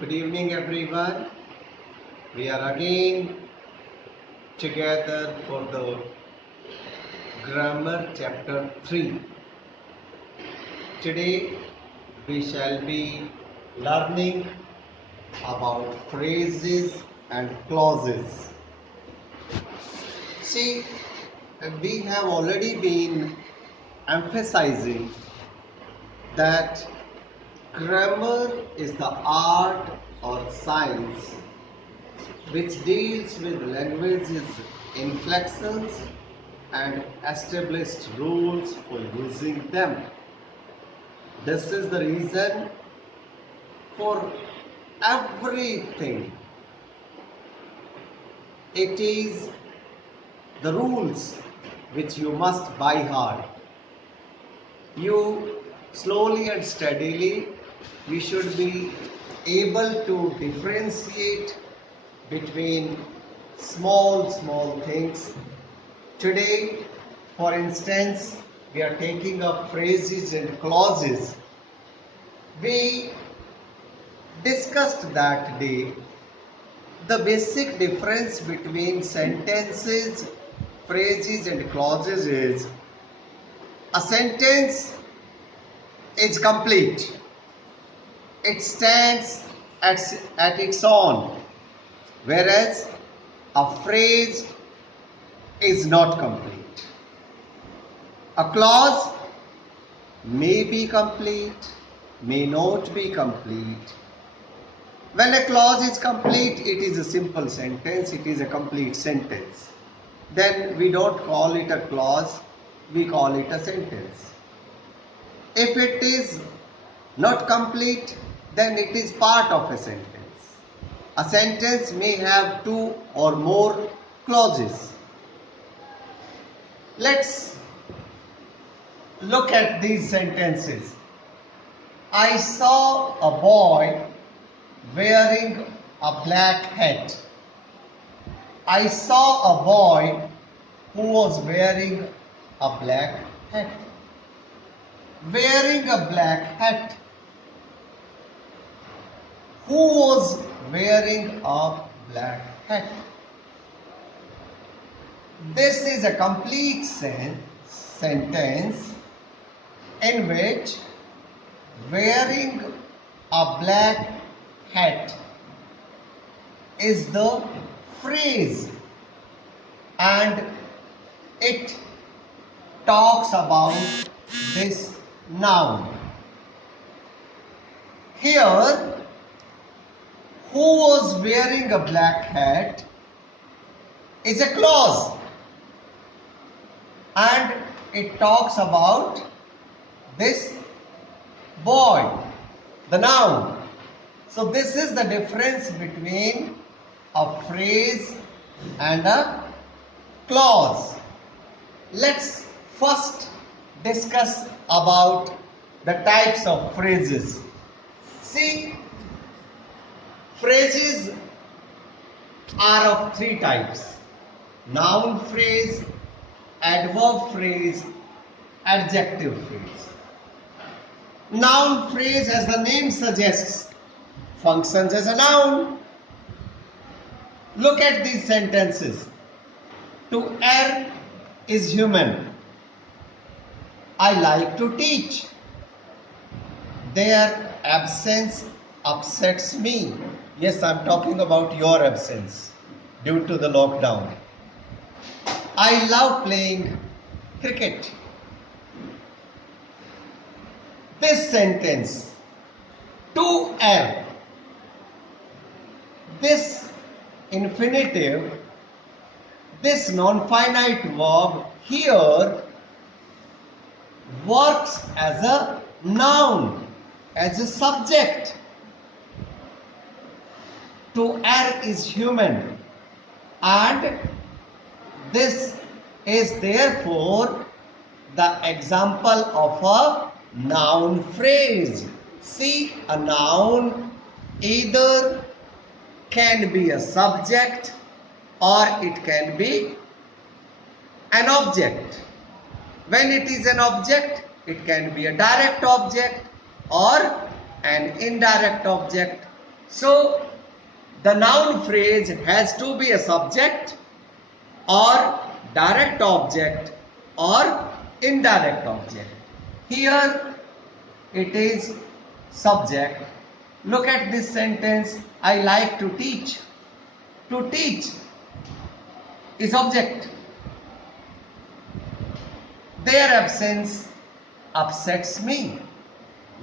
Good evening, everyone. We are again together for the Grammar Chapter 3. Today, we shall be learning about phrases and clauses. See, we have already been emphasizing that grammar is the art or science which deals with language's inflections and established rules for using them. This is the reason for everything. It is the rules which you must by heart. You slowly and steadily you should be able to differentiate between small things. Today, for instance, we are taking up phrases and clauses. We discussed that day the basic difference between sentences, phrases and clauses is a sentence is complete. It stands at its own, whereas a phrase is not complete. A clause may be complete, may not be complete. When a clause is complete, it is a simple sentence, it is a complete sentence. Then we don't call it a clause, we call it a sentence. If it is not complete, then it is part of a sentence. A sentence may have two or more clauses. Let's look at these sentences. I saw a boy wearing a black hat. I saw a boy who was wearing a black hat. Wearing a black hat. Who was wearing a black hat? This is a complete sentence in which wearing a black hat is the phrase and it talks about this noun. Here, who was wearing a black hat is a clause and it talks about this boy, the noun. So this is the difference between a phrase and a clause. Let's first discuss about the types of phrases. See, phrases are of three types: noun phrase, adverb phrase, adjective phrase. Noun phrase, as the name suggests, functions as a noun. Look at these sentences. To err is human. I like to teach. Their absence upsets me. Yes, I'm talking about your absence due to the lockdown. I love playing cricket. This sentence, to err, this infinitive, this non-finite verb here works as a noun, as a subject. To err is human, and this is therefore the example of a noun phrase. See, a noun either can be a subject or it can be an object. When it is an object, it can be a direct object or an indirect object. So the noun phrase has to be a subject or direct object or indirect object. Here it is subject. Look at this sentence. I like to teach. To teach is object. Their absence upsets me.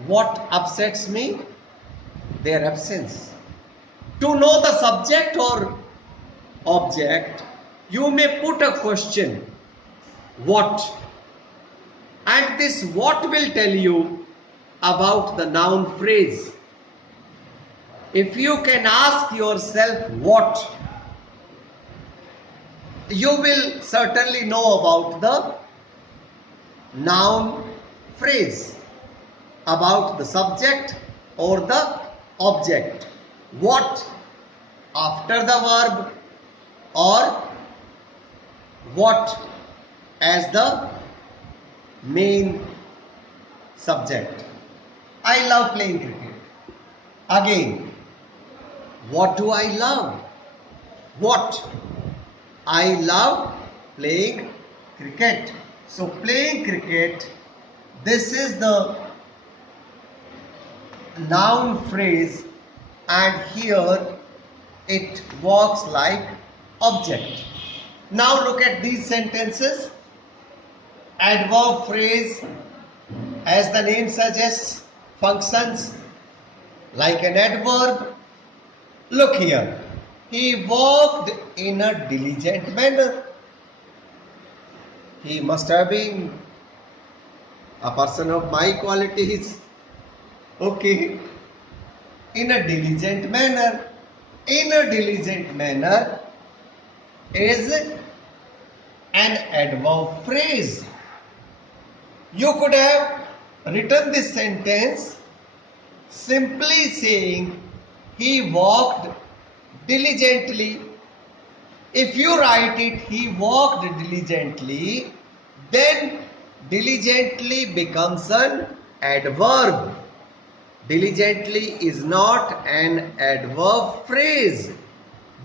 What upsets me? Their absence. To know the subject or object, you may put a question. What? And this what will tell you about the noun phrase. If you can ask yourself what, you will certainly know about the noun phrase, about the subject or the object. What after the verb or what as the main subject. I love playing cricket. Again, what do I love? What? I love playing cricket. So playing cricket, this is the noun phrase, and here it works like object. Now look at these sentences. Adverb phrase, as the name suggests, functions like an adverb. Look here. He worked in a diligent manner. He must have been a person of my qualities. Okay. In a diligent manner. In a diligent manner is an adverb phrase. You could have written this sentence simply saying he worked diligently. If you write it, he worked diligently, then diligently becomes an adverb. Diligently is not an adverb phrase.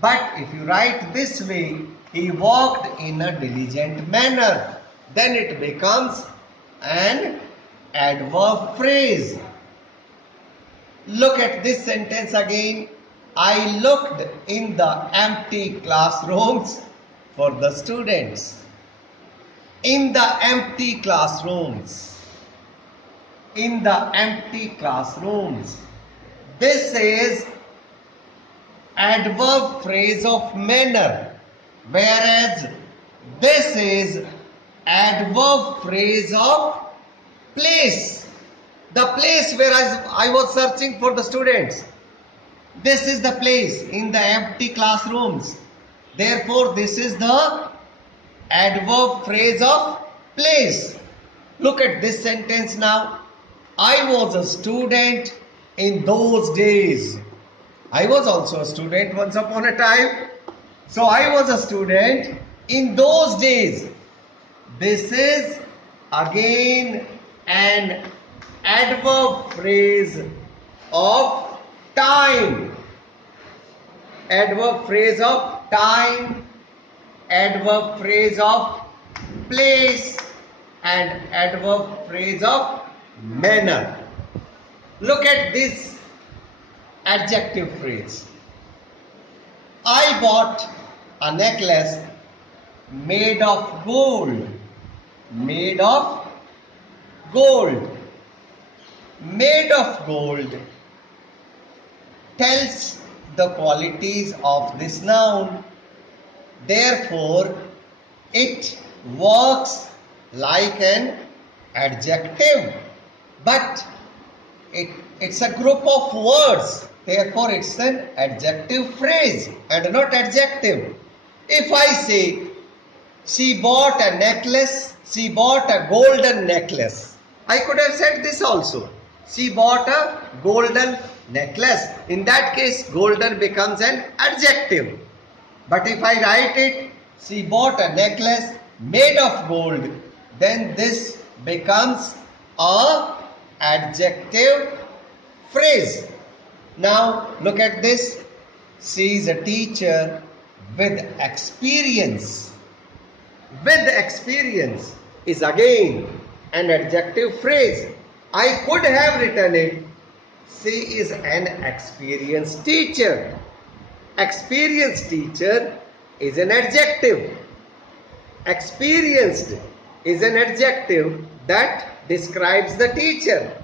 But if you write this way, he worked in a diligent manner, then it becomes an adverb phrase. Look at this sentence again. I looked in the empty classrooms for the students. In the empty classrooms. In the empty classrooms. This is adverb phrase of manner, whereas this is adverb phrase of place. The place where I was searching for the students. This is the place in the empty classrooms. Therefore, this is the adverb phrase of place. Look at this sentence now. I was a student in those days. I was also a student once upon a time. So I was a student in those days. This is again an adverb phrase of time. Adverb phrase of time, adverb phrase of place, and adverb phrase of manner. Look at this adjective phrase. I bought a necklace made of gold. Made of gold. Made of gold tells the qualities of this noun. Therefore, it works like an adjective. But it's a group of words. Therefore, it's an adjective phrase and not adjective. If I say, she bought a necklace, she bought a golden necklace, I could have said this also. She bought a golden necklace. In that case, golden becomes an adjective. But if I write it, she bought a necklace made of gold, then this becomes a adjective phrase. Now look at this. She is a teacher with experience. With experience is again an adjective phrase. I could have written it. She is an experienced teacher. Experienced teacher is an adjective. Experienced is an adjective that describes the teacher.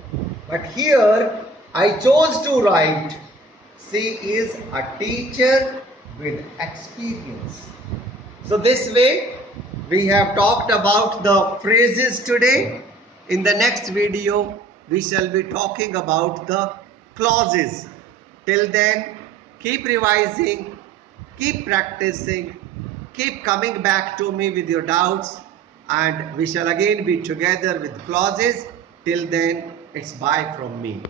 But here I chose to write she is a teacher with experience. So this way we have talked about the phrases today. In the next video we shall be talking about the clauses. Till then, keep revising, keep practicing, keep coming back to me with your doubts, and we shall again be together with clauses. Till then, it's bye from me.